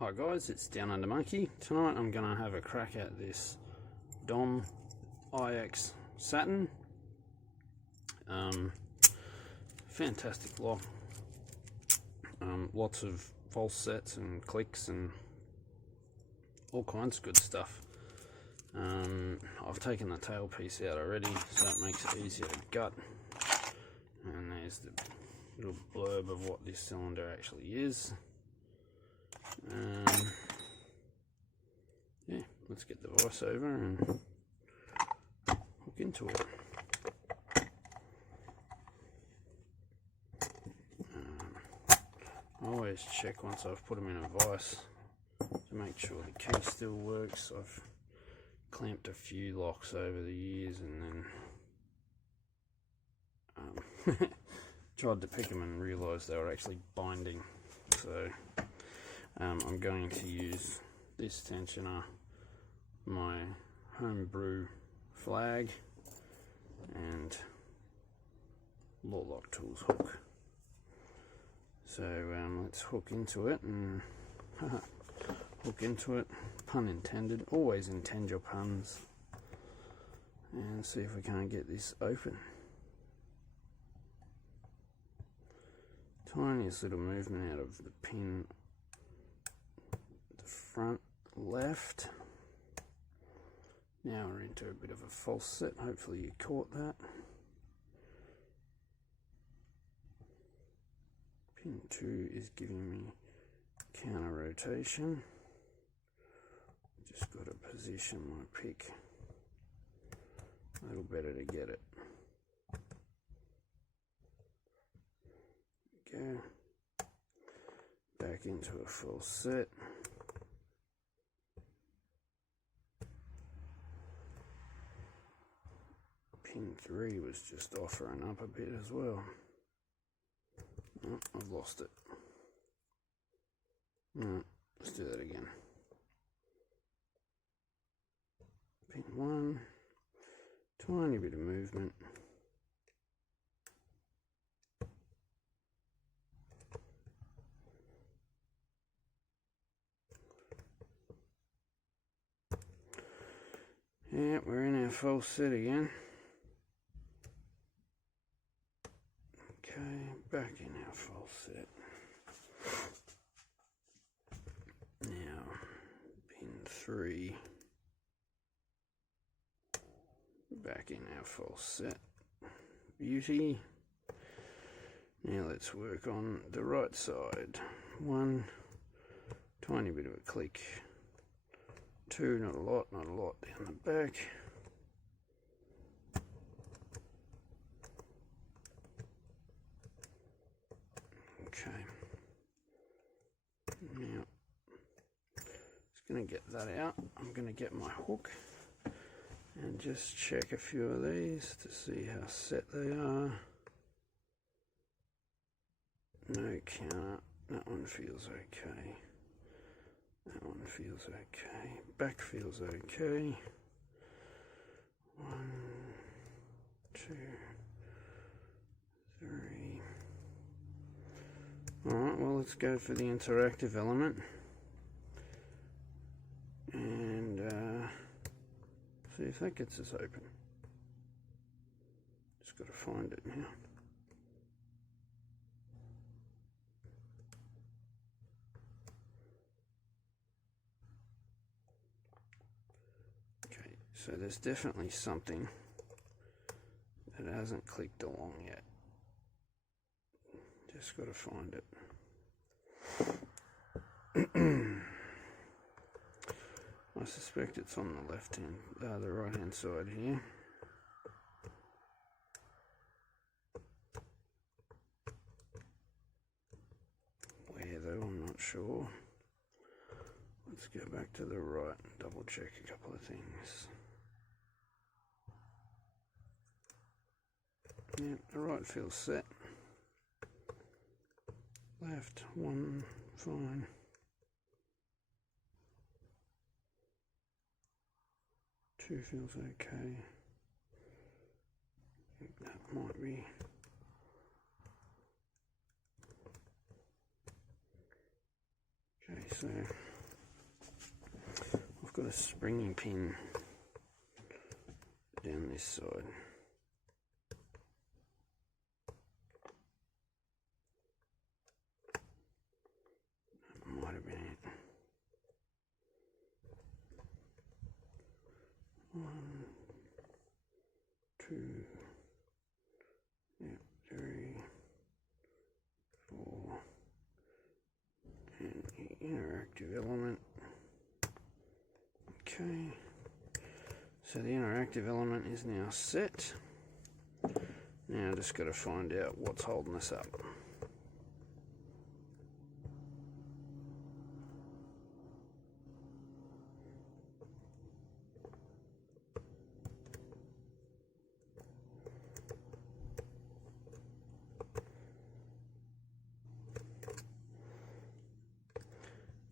Hi guys, it's Down Under Monkey. Tonight I'm going to have a crack at this Dom IX Saturn. Fantastic lock. Lots of false sets and clicks and all kinds of good stuff. I've taken the tail piece out already, so it makes it easier to gut. And there's the little blurb of what this cylinder actually is. Yeah, let's get the vise over and hook into it. I always check once I've put them in a vise to make sure the key still works. I've clamped a few locks over the years and then tried to pick them and realised they were actually binding. So I'm going to use this tensioner, my homebrew flag, and Law Lock Tools hook. So let's hook into it and hook into it, pun intended. Always intend your puns. And see if we can't get this open. Tiniest little movement out of the pin, the front left. Now we're into a bit of a false set. Hopefully you caught that. Pin 2 is giving me counter rotation. Just got to position my pick a little better to get it. Go back into a full set. Pin 3 was just offering up a bit as well. Oh, I've lost it. No, let's do that again. Pin 1, tiny bit of movement. Yeah, we're in our full set again. Okay, back in our full set. Now, pin 3. Back in our full set. Beauty. Now let's work on the right side. 1, tiny bit of a click. 2, not a lot down the back. Okay. Now, just going to get that out. I'm going to get my hook and just check a few of these to see how set they are. No counter. That one feels okay. That one feels okay. Back feels okay. 1, 2, 3. Alright, well, let's go for the interactive element. And see if that gets us open. Just got to find it now. So there's definitely something that hasn't clicked along yet. Just got to find it. I suspect it's on the right hand side here. Where though, I'm not sure. Let's go back to the right and double check a couple of things. Yeah, the right feels set. Left, 1, fine. 2 feels okay. I think that might be. Okay, so got a springy pin down this side. That might have been it. 1, 2, yep, 3, 4, and the interactive element. Okay, so the interactive element is now set. Now I just got to find out what's holding us up.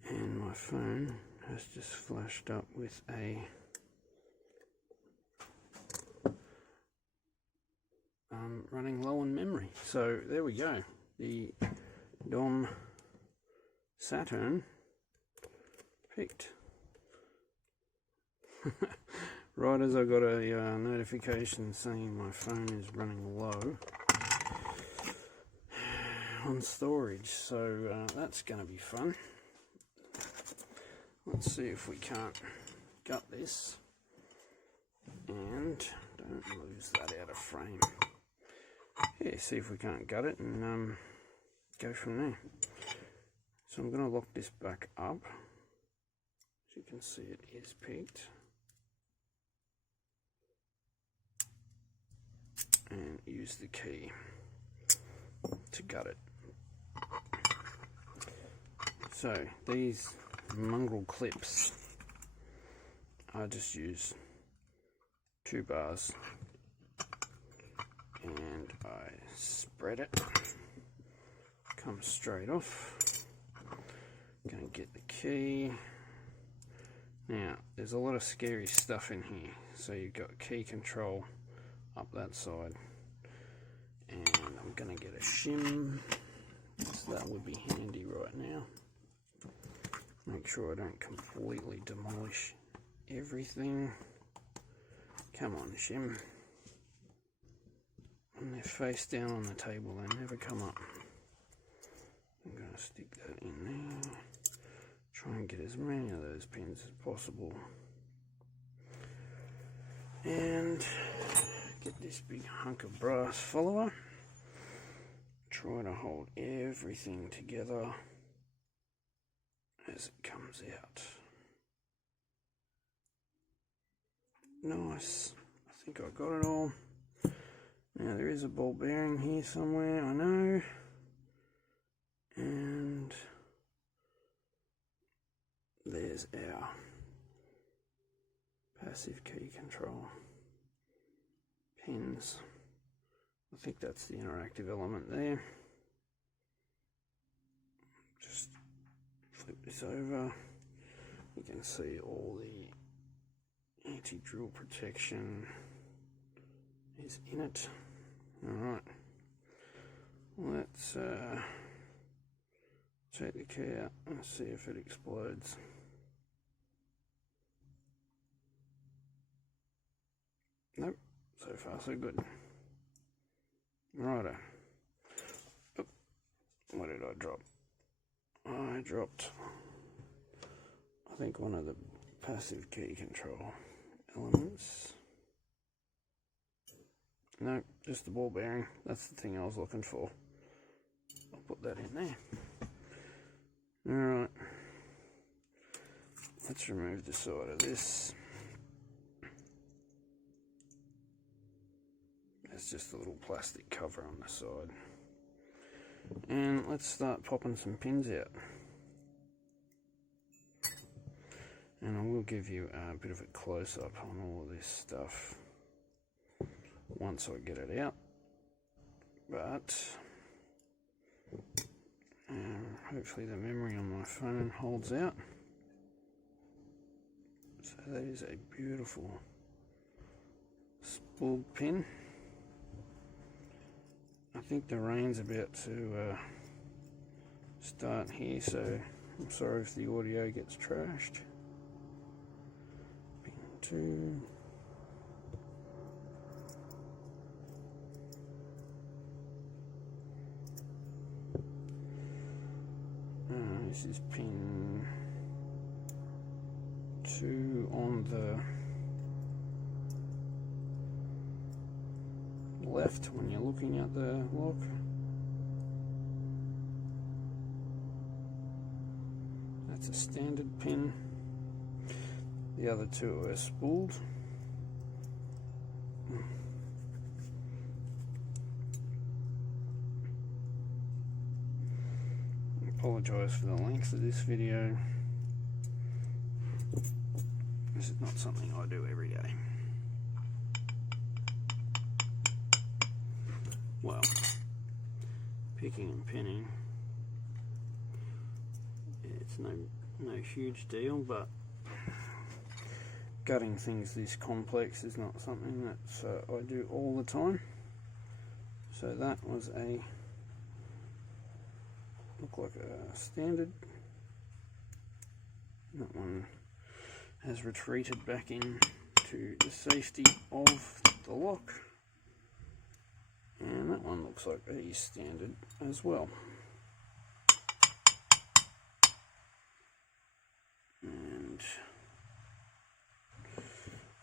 And my phone has just flashed up with a running low on memory. So there we go. The Dom Saturn picked. Right as I got a notification saying my phone is running low on storage, so that's going to be fun. Let's see if we can't gut this and don't lose that out of frame. Yeah, see if we can't gut it and go from there. So I'm going to lock this back up. As you can see, it is peaked. And use the key to gut it. So these mongrel clips, I just use 2 bars and I spread it, comes straight off. Gonna get the key. Now there's a lot of scary stuff in here, so you've got key control up that side, and I'm gonna get a shim, so that would be handy right now. Make sure I don't completely demolish everything. Come on, shim. When they're face down on the table, they never come up. I'm going to stick that in there. Try and get as many of those pins as possible. And get this big hunk of brass follower. Try to hold everything together as it comes out. Nice. I think I got it all. Now there is a ball bearing here somewhere, I know. And there's our passive key control pins. I think that's the interactive element there. Just flip this over. You can see all the anti-drill protection is in it. Alright, let's take the key out and see if it explodes. Nope, so far so good. Righto. Oop. What did I drop? I dropped, I think, one of the passive key control elements. No, just the ball bearing. That's the thing I was looking for. I'll put that in there. Alright. Let's remove the side of this. There's just a little plastic cover on the side. And let's start popping some pins out. And I will give you a bit of a close-up on all of this stuff once I get it out, but hopefully the memory on my phone holds out. So that is a beautiful spool pin. I think the rain's about to start here, so I'm sorry if the audio gets trashed. 2. This is pin 2 on the left when you're looking at the lock. That's a standard pin. The other 2 are spooled. I apologise for the length of this video. This is not something I do every day. Well, picking and pinning, it's no huge deal, but gutting things this complex is not something that I do all the time. So that was looked like a standard. That one has retreated back into the safety of the lock. And that one looks like a standard as well. And I'm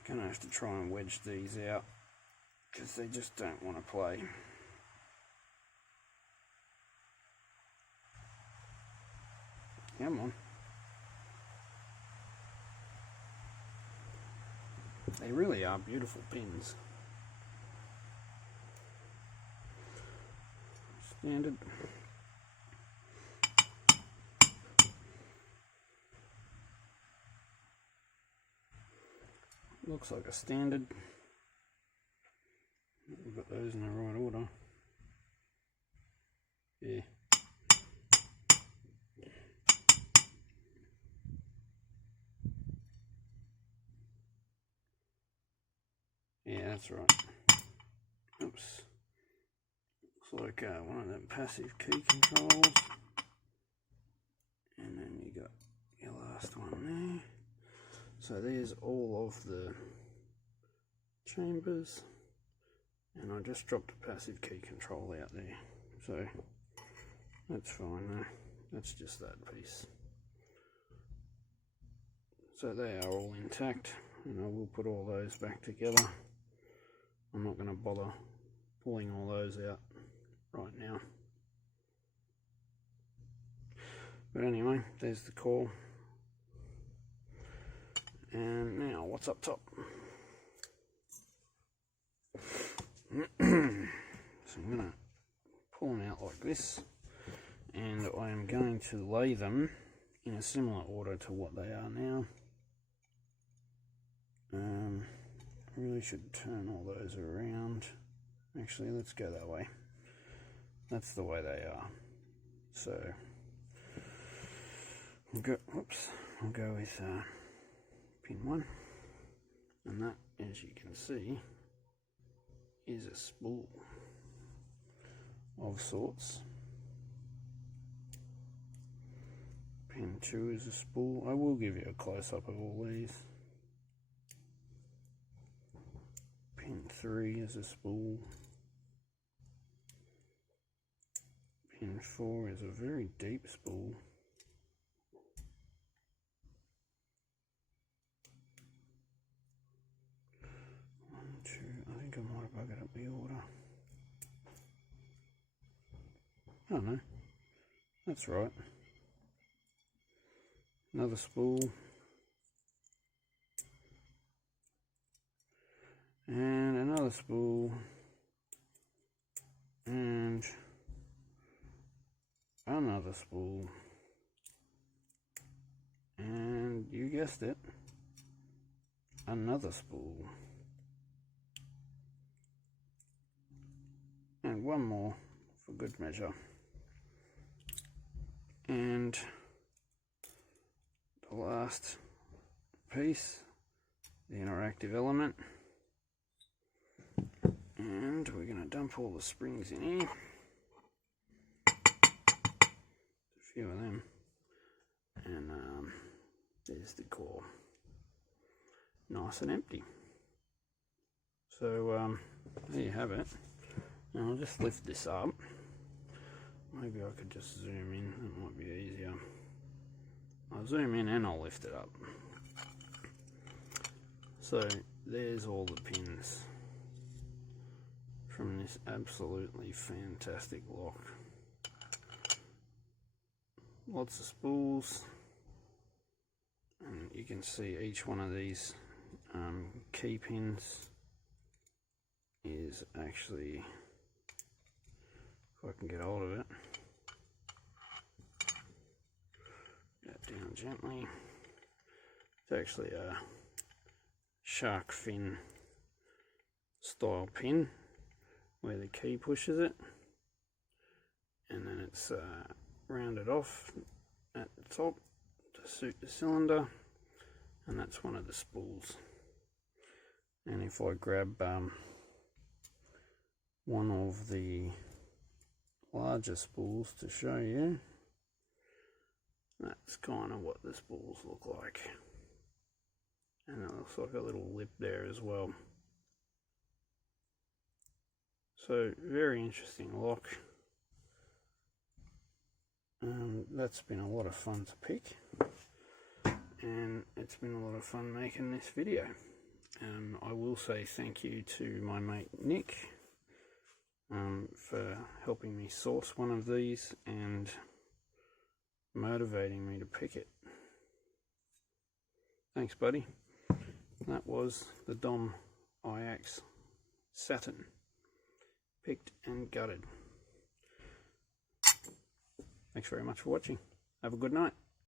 gonna have to try and wedge these out because they just don't want to play. Come on. They really are beautiful pins. Standard. Looks like a standard. We've got those in the right order. Yeah. Yeah, that's right. Oops. Looks like one of them passive key controls. And then you got your last one there. So there's all of the chambers. And I just dropped a passive key control out there. So that's fine though. That's just that piece. So they are all intact. And I will put all those back together. I'm not going to bother pulling all those out right now. But anyway, there's the core. And now what's up top? So I'm going to pull them out like this. And I am going to lay them in a similar order to what they are now. I really should turn all those around. Actually, let's go that way. That's the way they are. So, we'll go with pin 1. And that, as you can see, is a spool of sorts. Pin 2 is a spool. I will give you a close-up of all these. Pin 3 is a spool. Pin 4 is a very deep spool. One, two, I think I might have buggered up the order. Oh no, that's right. Another spool. And another spool. And another spool. And you guessed it, another spool. And one more for good measure. And the last piece, the interactive element. And we're going to dump all the springs in here. A few of them. And there's the core. nice and empty. So there you have it. Now I'll just lift this up. Maybe I could just zoom in, that might be easier. I'll zoom in and I'll lift it up. So there's all the pins from this absolutely fantastic lock. Lots of spools, and you can see each one of these key pins is actually, if I can get hold of it, that down gently, it's actually a shark fin style pin where the key pushes it, and then it's rounded off at the top to suit the cylinder, and that's one of the spools. And if I grab one of the larger spools to show you, that's kind of what the spools look like, and it looks like a little lip there as well. So very interesting lock. That's been a lot of fun to pick, and it's been a lot of fun making this video. I will say thank you to my mate Nick for helping me source one of these and motivating me to pick it. Thanks, buddy. That was the Dom IX Saturn, picked and gutted. Thanks very much for watching. Have a good night.